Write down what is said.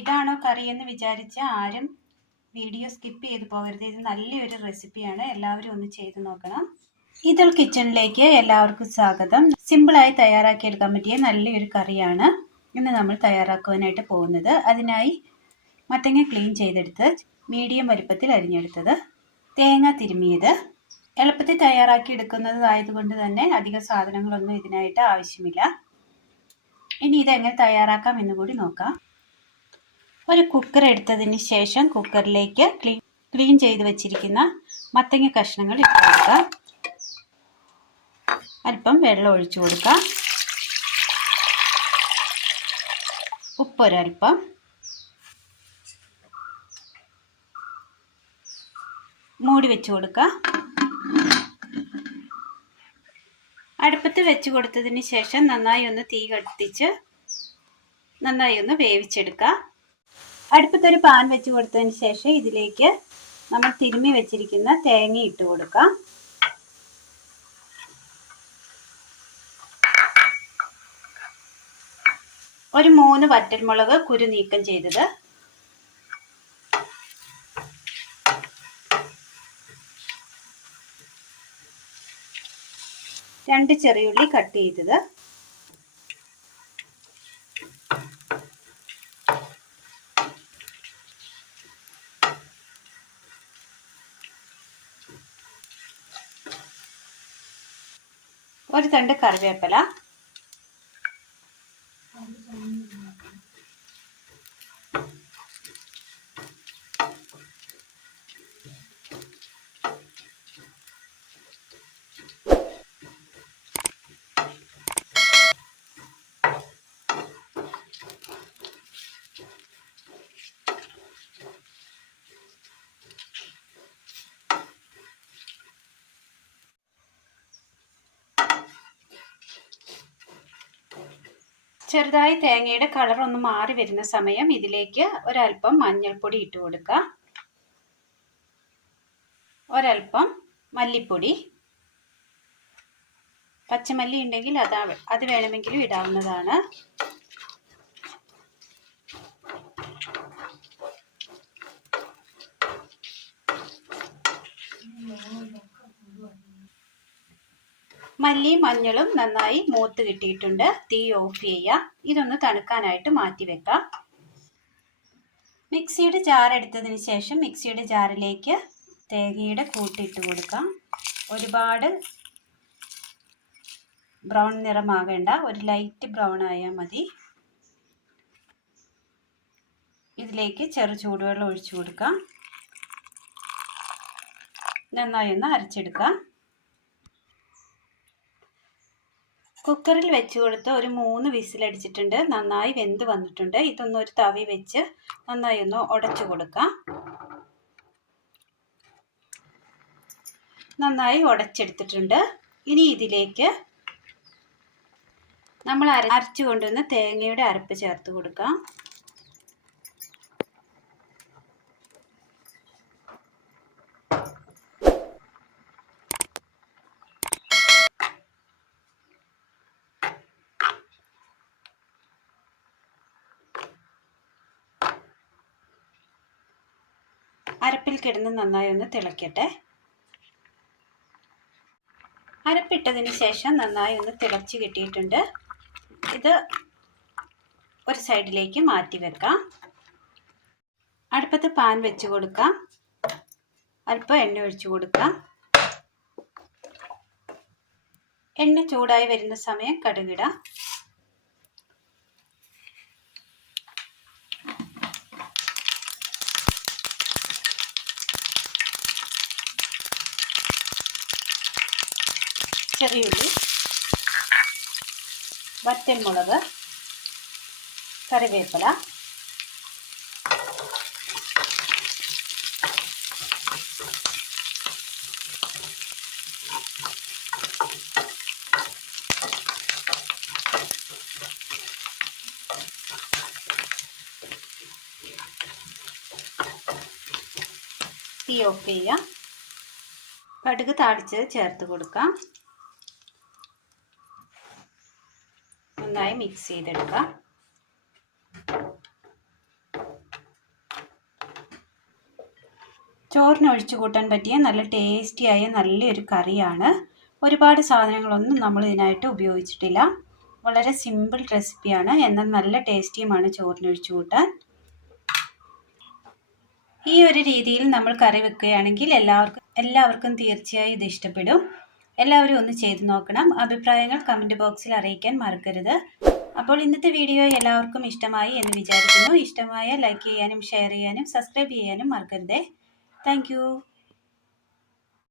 ഇതാണോ കറി എന്ന് വിചാരിച്ച ആരും വീഡിയോ സ്കിപ്പ് ചെയ്ത് പോകരുത്. ഇത് നല്ലൊരു റെസിപ്പിയാണ്, എല്ലാവരും ഒന്ന് ചെയ്ത് നോക്കണം. ഇതൾ കിച്ചണിലേക്ക് എല്ലാവർക്കും സ്വാഗതം. സിമ്പിളായി തയ്യാറാക്കിയെടുക്കാൻ പറ്റിയ നല്ലൊരു കറിയാണ് ഇന്ന് നമ്മൾ തയ്യാറാക്കുവാനായിട്ട് പോകുന്നത്. അതിനായി മത്തങ്ങ ക്ലീൻ ചെയ്തെടുത്ത് മീഡിയം വലുപ്പത്തിൽ അരിഞ്ഞെടുത്തത്, തേങ്ങ തിരുമ്മിയത്, എളുപ്പത്തിൽ തയ്യാറാക്കി എടുക്കുന്നതായതുകൊണ്ട് തന്നെ അധിക സാധനങ്ങളൊന്നും ഇതിനായിട്ട് ആവശ്യമില്ല. ഇനി ഇതെങ്ങനെ തയ്യാറാക്കാം എന്ന് കൂടി നോക്കാം. ഒരു കുക്കർ എടുത്തതിന് ശേഷം കുക്കറിലേക്ക് ക്ലീൻ ചെയ്ത് വെച്ചിരിക്കുന്ന മത്തങ്ങ കഷ്ണങ്ങൾ ഇട്ട് കൊടുക്കാം. അല്പം വെള്ളം ഒഴിച്ചു കൊടുക്കാം. ഉപ്പൊരൽപ്പം, മൂടി വെച്ച് കൊടുക്കാം. അടുപ്പത്ത് വെച്ച് കൊടുത്തതിന് ശേഷം നന്നായി ഒന്ന് തീ കത്തിച്ച് നന്നായി ഒന്ന് വേവിച്ചെടുക്കാം. അടുപ്പത്തൊരു പാൻ വെച്ച് കൊടുത്തതിന് ശേഷം ഇതിലേക്ക് നമ്മൾ തിരുമ്മി വെച്ചിരിക്കുന്ന തേങ്ങ ഇട്ട് കൊടുക്കാം. ഒരു 3 വറ്റൽമുളക് കുരു നീക്കം ചെയ്തത്, രണ്ട് ചെറിയുള്ളി കട്ട് ചെയ്തത്, ഒരു തണ്ട് കറിവേപ്പില, ചെറുതായി തേങ്ങയുടെ കളർ ഒന്ന് മാറി വരുന്ന സമയം ഇതിലേക്ക് ഒരൽപ്പം മഞ്ഞൾപ്പൊടി ഇട്ട് കൊടുക്കുക, ഒരൽപ്പം മല്ലിപ്പൊടി, പച്ചമല്ലി ഉണ്ടെങ്കിൽ അത് വേണമെങ്കിലും ഇടാവുന്നതാണ്. മല്ലിയും മഞ്ഞളും നന്നായി മൂത്ത് കിട്ടിയിട്ടുണ്ട്. തീ ഓഫ് ചെയ്യാം. ഇതൊന്ന് തണുക്കാനായിട്ട് മാറ്റി വെക്കാം. മിക്സിയുടെ ജാർ എടുത്തതിന് ശേഷം മിക്സിയുടെ ജാറിലേക്ക് തേങ്ങയുടെ കൂട്ടിട്ട് കൊടുക്കാം. ഒരുപാട് ബ്രൗൺ നിറമാകേണ്ട, ഒരു ലൈറ്റ് ബ്രൗൺ ആയാൽ മതി. ഇതിലേക്ക് ചെറു ചൂടുവെള്ളം ഒഴിച്ചു കൊടുക്കാം. നന്നായി ഒന്ന് അരച്ചെടുക്കാം. കുക്കറിൽ വെച്ച് കൊടുത്ത് ഒരു 3 വിസിലടിച്ചിട്ടുണ്ട്. നന്നായി വെന്ത് വന്നിട്ടുണ്ട്. ഇതൊന്ന് ഒരു തവി വെച്ച് നന്നായി ഒന്ന് ഉടച്ചു കൊടുക്കാം. നന്നായി ഉടച്ചെടുത്തിട്ടുണ്ട്. ഇനി ഇതിലേക്ക് നമ്മൾ അരച്ചു കൊണ്ടുവന്ന തേങ്ങയുടെ അരപ്പ് ചേർത്ത് കൊടുക്കാം. അരപ്പിൽ കിടന്ന് നന്നായി ഒന്ന് തിളയ്ക്കട്ടെ. അരപ്പിട്ടതിന് ശേഷം നന്നായി ഒന്ന് തിളച്ച് കിട്ടിയിട്ടുണ്ട്. ഇത് ഒരു സൈഡിലേക്ക് മാറ്റി വെക്കാം. അടുപ്പത്ത് പാൻ വെച്ച് കൊടുക്കാം. അല്പം എണ്ണ ഒഴിച്ചു കൊടുക്കാം. എണ്ണ ചൂടായി വരുന്ന സമയം കടുകിടാം. ചെറിയുള്ളി, വറ്റൽമുളക്, കറിവേപ്പില, തീ ഓഫ് ചെയ്യാം. കടുക് താളിച്ചത് ചേർത്ത് കൊടുക്കാം. നന്നായി മിക്സ് ചെയ്തെടുക്കാം. ചോറിന് ഒഴിച്ചു കൂട്ടാൻ പറ്റിയ നല്ല ടേസ്റ്റിയായ നല്ലൊരു കറിയാണ്. ഒരുപാട് സാധനങ്ങളൊന്നും നമ്മൾ ഇതിനായിട്ട് ഉപയോഗിച്ചിട്ടില്ല. വളരെ സിമ്പിൾ റെസിപ്പിയാണ്, എന്നാൽ നല്ല ടേസ്റ്റിയുമാണ് ചോറിന് ഒഴിച്ചു കൂട്ടാൻ. ഈ ഒരു രീതിയിൽ നമ്മൾ കറി വെക്കുകയാണെങ്കിൽ എല്ലാവർക്കും തീർച്ചയായും ഇത് ഇഷ്ടപ്പെടും. എല്ലാവരും ഒന്ന് ചെയ്തു നോക്കണം. അഭിപ്രായങ്ങൾ കമൻറ്റ് ബോക്സിൽ അറിയിക്കാൻ മറക്കരുത്. അപ്പോൾ ഇന്നത്തെ വീഡിയോ എല്ലാവർക്കും ഇഷ്ടമായി എന്ന് വിചാരിക്കുന്നു. ഇഷ്ടമായ ലൈക്ക് ചെയ്യാനും ഷെയർ ചെയ്യാനും സബ്സ്ക്രൈബ് ചെയ്യാനും മറക്കരുതേ. താങ്ക്